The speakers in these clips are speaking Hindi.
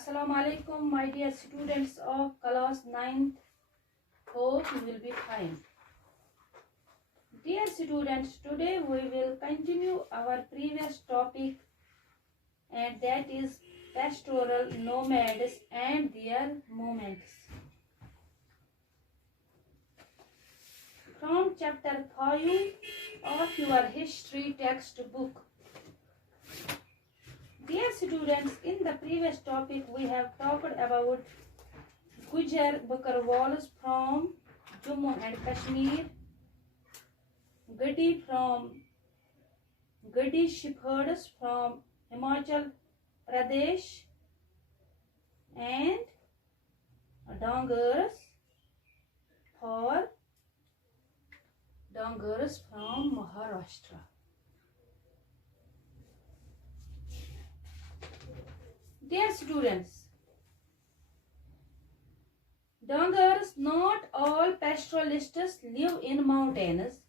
Assalamu alaikum, my dear students of class 9th. Hope you will be fine. Dear students, today we will continue our previous topic, and that is pastoral nomads and their movements. From chapter 5 of your history textbook. Dear students, in the previous topic we have talked about Gujar Bakarwals from Jammu and Kashmir, Gadi shepherds from Himachal Pradesh, and Dangars from Maharashtra. Dear students, Dangars, not all pastoralists live in mountains.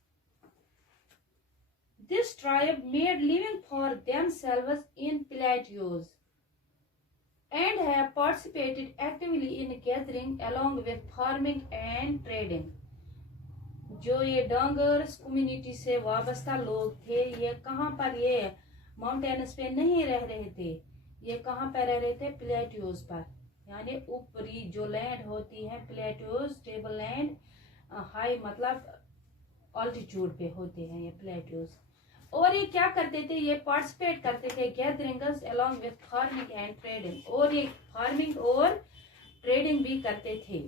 This tribe made living for themselves in plateaus and have participated actively in gathering along with farming and trading. जो ये डांगर्स कम्युनिटी से वाबस्ता लोग थे, ये कहाँ पर, ये माउंटेन्स पे नहीं रह रहे थे, ये कहाँ पर रह रहे थे? प्लेट्यूज पर, यानी ऊपरी जो लैंड होती है प्लेट्यूज, टेबल लैंड, हाई मतलब ऑल्टीट्यूड पे होते हैं ये प्लेट्यूज। और ये क्या करते थे? ये पार्टिसिपेट करते थे gatherings along with farming and trading, और ये फार्मिंग और ट्रेडिंग भी करते थे,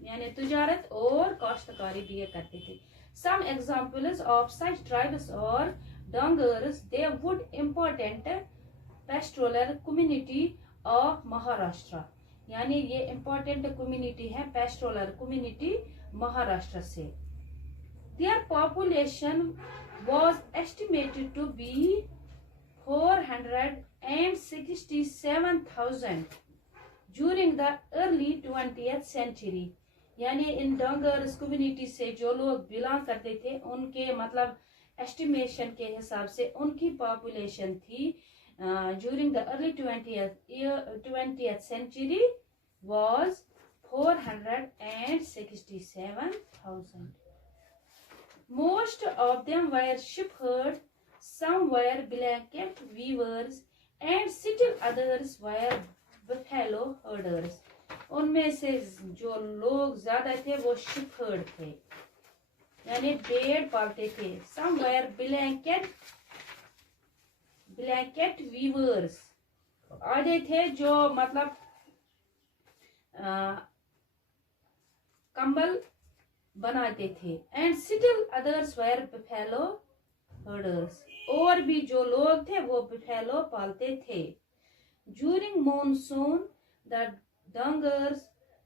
यानी तुजारत और काश्तकारी भी ये करते थे। Some examples of such tribes or Dangars, they would important pastoral community of Maharashtra, यानी ये important community है pastoral community महाराष्ट्र से। Their population was estimated to be 467,000 during the early 20th century, यानी इन डंगर्स कम्युनिटी से जो लोग बिलोंग करते थे उनके मतलब एस्टिमेशन के हिसाब से उनकी पॉपुलेशन थी during the early 20th century was 467,000. Most of them were shepherds, some were blanket weavers, and still others were buffalo herders. उनमें से जो लोग ज्यादा थे वो शेफर्ड थे, यानी भेड़ पालते थे। Some were blanket weavers, आधे थे जो मतलब कंबल बनाते थे। And still others were buffalo herders, और भी जो लोग थे वो buffalo पालते थे। During monsoon, the Dangars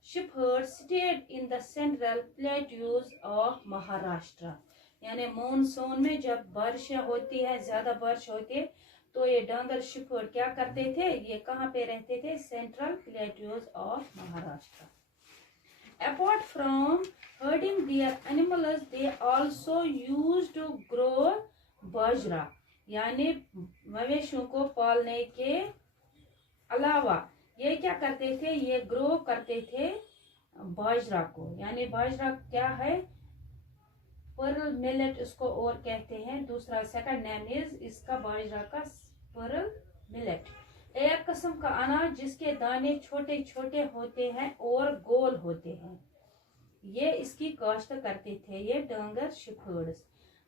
shepherds stayed in the central plateaus of Maharashtra, यानी मानसून में जब बारिश होती है, ज्यादा बारिश होती है, तो ये डांगर शेफर्ड क्या करते थे? ये कहाँ पे रहते थे? Central plateaus of Maharashtra. Apart from herding their animals, they also used to grow bajra, यानी मवेशियों को पालने के अलावा ये क्या करते थे? ये ग्रो करते थे बाजरा को, यानी बाजरा क्या है? पर्ल मिलेट इसको और कहते हैं। दूसरा सेकंड नेम इज इसका बाजरा का पर्ल मिलेट, एक किस्म का अनाज जिसके दाने छोटे छोटे होते हैं और गोल होते हैं। ये इसकी काश्त करते थे ये Dhangar shepherds.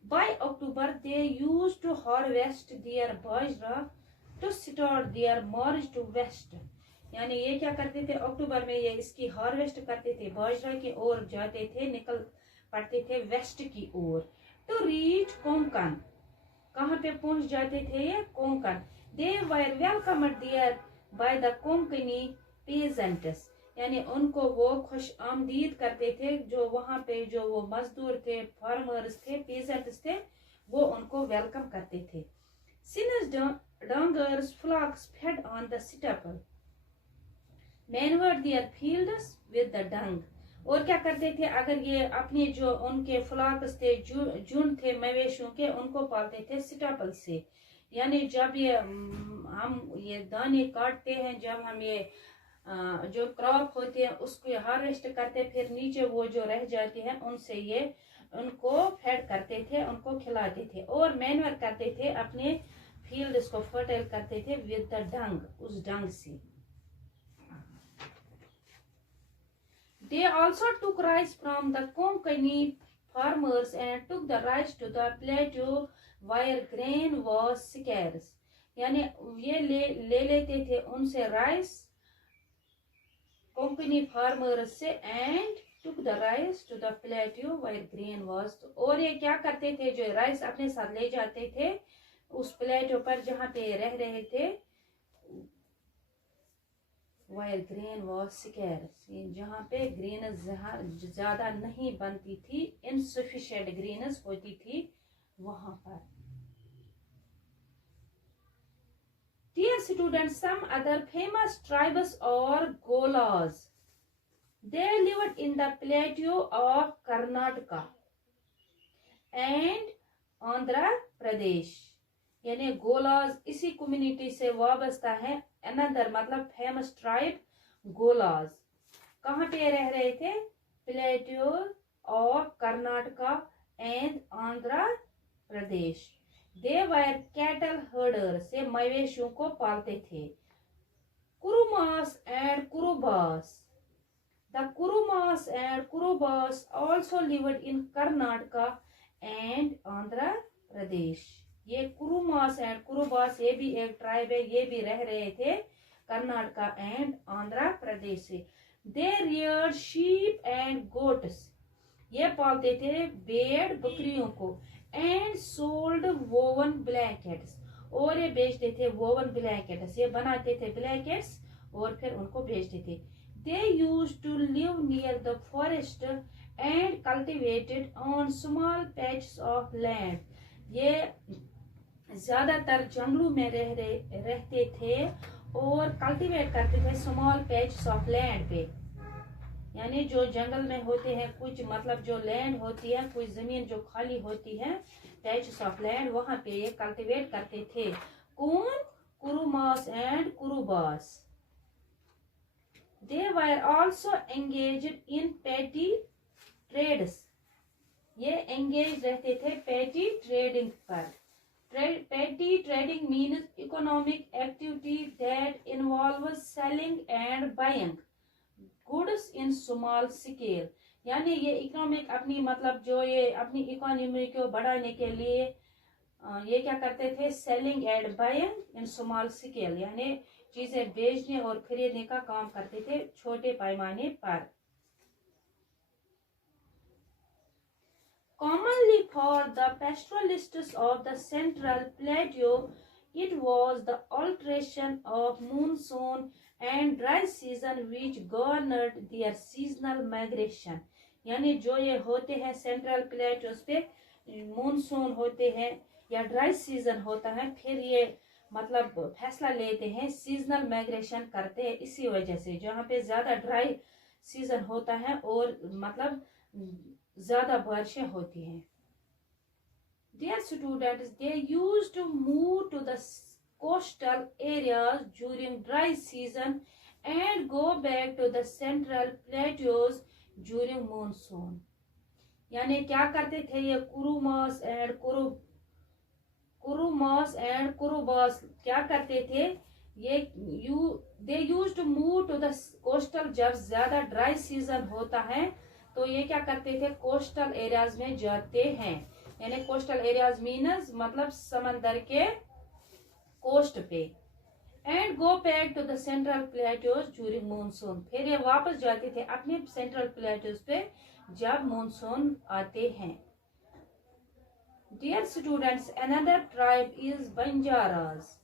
By October they used to harvest their bajra to start their march to west, यानी ये क्या करते थे? अक्टूबर में ये इसकी हार्वेस्ट करते थे, बाजरा की ओर जाते थे, निकल पड़ते थे वेस्ट की ओर। टू रीच कोंकण, कहाँ पे पहुंच जाते थे? ये Konkan. They were welcomed there by the Konkani peasants, यानी उनको वो खुश आमदीद करते थे, जो वहां पे जो वो मजदूर थे, फार्मर्स थे, पीजेंट्स थे, वो उनको वेलकम करते थे। Since Dangars flocks fed on the stubble, manured their fields with the dung, और क्या करते थे? अगर ये अपने जो उनके फ्लॉक्स थे, झुंड थे मवेशियों के, उनको पालते थे स्टबल से, यानी जब ये हम ये दाने काटते हैं, जब हम ये जो क्रॉप होते हैं उसको हार्वेस्ट करते, फिर नीचे वो जो रह जाते हैं उनसे ये उनको फेड करते थे, उनको खिलाते थे और मैन्योर करते थे, अपने फील्ड को फर्टाइल करते थे विद द डंग, उस डंग से। They also took rice from the Konkani farmers and took the rice to the plateau where grain was scarce. यानी ये ले लेते थे उनसे राइस कोंकणी फार्मर्स से and took the rice to the plateau where grain was, और ये क्या करते थे, जो राइस अपने साथ ले जाते थे उस प्लेटो पर जहाँ पे रह रहे थे, while grain was scarce, जहाँ पे ग्रेन ज्यादा नहीं बनती थी, insufficient ग्रेन्स होती थी वहां पर। Dear students, some other famous tribes or Golas, they lived in the plateau of Karnataka and Andhra Pradesh, यानी गोलाज इसी कम्युनिटी से वाबस्ता है। अनदर मतलब फेमस ट्राइब गोलाज कहाँ पे रह रहे थे, plateau of Karnataka and Andhra Pradesh. They were cattle herders, ये मवेशियों को पालते थे। Kurumas and Kurubas, the Kurumas and Kurubas also lived in Karnataka and Andhra Pradesh. ये कुरुमास एंड कुरुबास ये भी एक ट्राइब है, ये भी रह रहे थे कर्नाटका एंड आंध्र प्रदेश से। दे रियर्ड शीप एंड गोट्स, ये पालते थे भेड़ बकरियों को। एंड सोल्ड वोवन ब्लैंकेट्स, और ये बेचते थे वोवन ब्लैंकेट्स, ये बनाते थे ब्लैंकेट्स और फिर उनको बेचते थे। They used to live near the forest and cultivated on small patches of land, ये ज्यादातर जंगलों में रहते थे और कल्टीवेट करते थे स्मॉल पैचेस ऑफ लैंड पे, यानी जो जंगल में होते हैं कुछ मतलब जो लैंड होती है, कुछ जमीन जो खाली होती है, पैचेस ऑफ लैंड, वहां पे ये कल्टीवेट करते थे। कौन, Kurumas and Kurubas. They were also engaged in petty trades, ये एंगेज रहते थे पेटी ट्रेडिंग पर। Petty trading means economic activity that involves selling and buying goods in small scale, यानी ये इकोनॉमिक अपनी मतलब जो ये अपनी इकोनॉमी को बढ़ाने के लिए ये क्या करते थे, selling and buying in small scale, यानी चीजें बेचने और खरीदने का काम करते थे छोटे पैमाने पर। Commonly for the pastoralists of the central plateau, it was the alteration of monsoon and dry season which garnered their seasonal migration, यानी जो ये होते हैं सेंट्रल प्लेटोस पे मानसून होते हैं या ड्राई सीजन होता है, फिर ये मतलब फैसला लेते हैं सीजनल माइग्रेशन करते हैं, इसी वजह से जहाँ पे ज्यादा ड्राई सीजन होता है और मतलब ज्यादा बारिशें होती हैं। Dear students, they used to move to the coastal areas during dry season and go back to the central plateaus during monsoon, यानी क्या करते थे ये कुरुमास एंड कुरुबास क्या करते थे, ये they used to move to the coastal, जब ज्यादा ड्राई सीजन होता है तो ये क्या करते थे, कोस्टल एरियाज में जाते हैं, यानी कोस्टल एरियाज मीन्स मतलब समंदर के कोस्ट पे। And go back to the central plateaus during monsoon, फिर ये वापस जाते थे अपने सेंट्रल प्लेटोज पे जब मानसून आते हैं। Dear students, another tribe is Banjaras.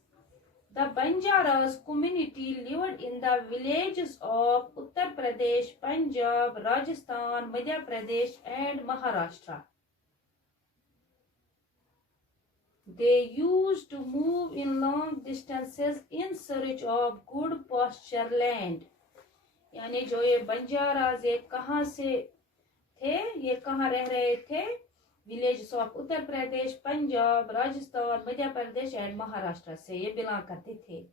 The Banjaras community lived in the villages of Uttar Pradesh, Punjab, Rajasthan, Madhya Pradesh and Maharashtra. They used to move in long distances in search of good pasture land. यानी जो ये बंजाराज ये कहाँ से थे, ये कहाँ रह रहे थे, villages of Uttar Pradesh, Punjab, Rajasthan, Madhya Pradesh and Maharashtra से ये बिलोंग करते थे।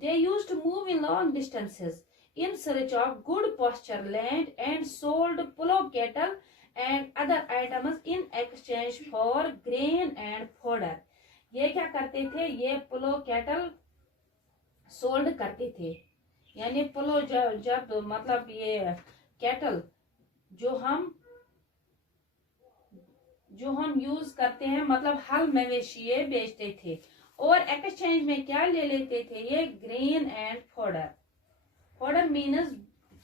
They used to move in long distances in search of good pasture land and sold plough cattle and other items in exchange for grain and fodder। ये क्या करते थे, ये plough cattle सोल्ड करते थे, यानी plough जब मतलब ये कैटल जो हम यूज करते हैं, मतलब हल मवेशी ये बेचते थे, और एक्सचेंज में क्या ले लेते थे, ये grain and fodder. Fodder means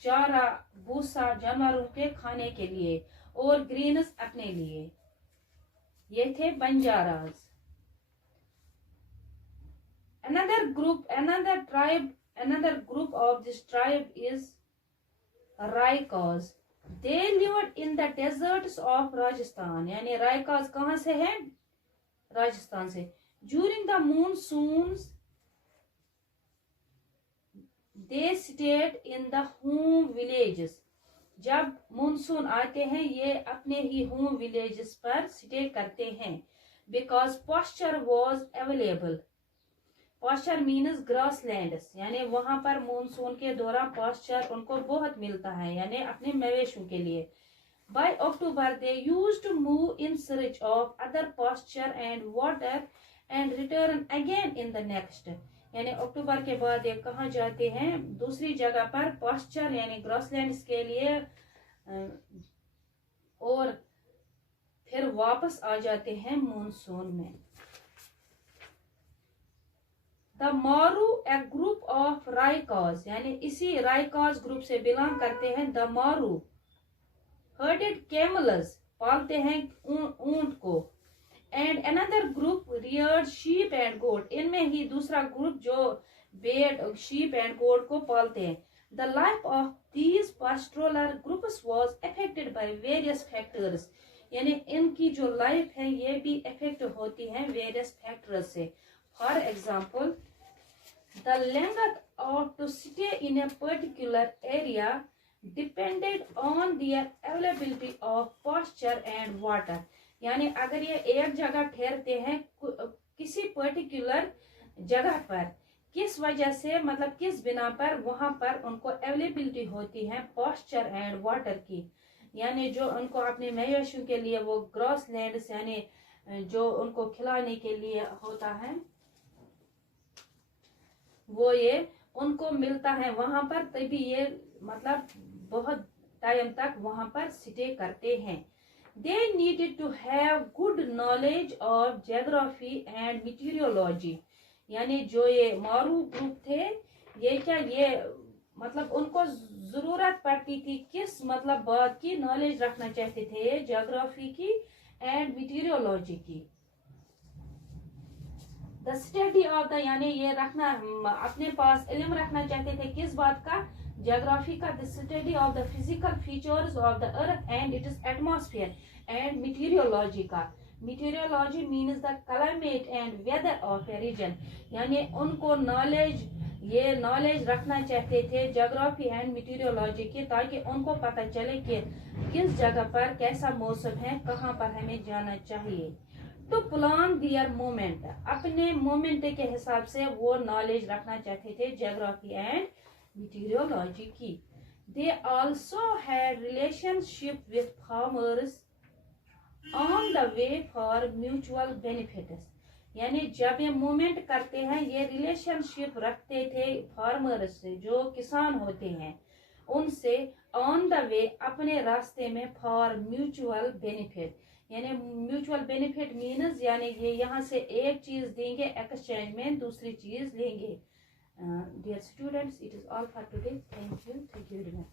चारा, भूसा जानवरों के खाने के लिए, और ग्रेन्स अपने लिए। ये थे Banjaras. another group of this tribe is Raikas। They lived in the deserts of Rajasthan। यानी रायकास कहाँ से है, राजस्थान से। During the monsoons they stayed in the home villages। जब मानसून आते हैं ये अपने ही होम विलेजेस पर स्टे करते हैं। Because pasture was available। Pasture means grass lands, यानी वहां पर मानसून के दौरान पास्चर उनको बहुत मिलता है, यानी अपने मवेशियों के लिए। By October they used to move in search of other pasture and water and return again in the next। यानी अक्टूबर के बाद ये कहाँ जाते हैं, दूसरी जगह पर पास्चर यानी ग्रासलैंड्स के लिए, और फिर वापस आ जाते हैं मानसून में। द मारू ए ग्रुप ऑफ रायकास, यानी इसी रायकास ग्रुप से बिलोंग करते हैं द मारू। हर्डेड कैमल्स, पालते हैं ऊंट को। And another group reared sheep and goat, इनमें ही दूसरा ग्रुप जो भेड़, शीप एंड गोट को पालते हैं। The life of these pastoral groups was affected by various factors, यानी इनकी जो लाइफ है ये भी अफेक्ट होती है वेरियस फैक्टर्स से। For example, the length of to stay in a particular area depended on their availability of pasture and water। यानी अगर ये एक जगह ठहरते हैं किसी पर्टिकुलर जगह पर, किस वजह से, मतलब किस बिना पर वहां पर उनको अवेलेबिलिटी होती है पास्चर एंड वाटर की, यानी जो उनको अपने मवेशियों के लिए वो ग्रास लैंड्स यानी जो उनको खिलाने के लिए होता है वो ये उनको मिलता है वहां पर, तभी ये मतलब बहुत टाइम तक वहां पर स्टे करते हैं। They needed to have good knowledge of geography and meteorology। यानी जो ये मारू ग्रुप थे ये मतलब उनको जरूरत पड़ती थी किस मतलब बात की नॉलेज रखना चाहते थे, ज्योग्राफी की एंड मीटेरियोलॉजी की। द स्टडी ऑफ द, यानी ये रखना अपने पास इल्म रखना चाहते थे किस बात का, ज्योग्राफी का। The study of the physical features of the earth and it is atmosphere and meteorology का। Meteorology means the climate and weather of a region, यानी उनको नॉलेज रखना चाहते थे ज्योग्राफी एंड मीटेरियोलॉजी की, ताकि उनको पता चले कि किस जगह पर कैसा मौसम है, कहाँ पर हमें जाना चाहिए। टू प्लान दियर मूवमेंट, अपने मूवमेंट के हिसाब से वो नॉलेज रखना चाहते थे ज्योग्राफी एंड मीटेरियोलॉजी की। They also had relationship with farmers on the way for mutual benefits, यानी जब ये मूवमेंट करते हैं ये रिलेशनशिप रखते थे फार्मर्स से, जो किसान होते हैं उनसे, ऑन द वे अपने रास्ते में, फॉर म्यूचुअल बेनिफिट, यानी म्यूचुअल बेनिफिट मीन्स यानी ये यहाँ से एक चीज देंगे एक्सचेंज में दूसरी चीज लेंगे। Dear students, it is all for today. Thank you very much.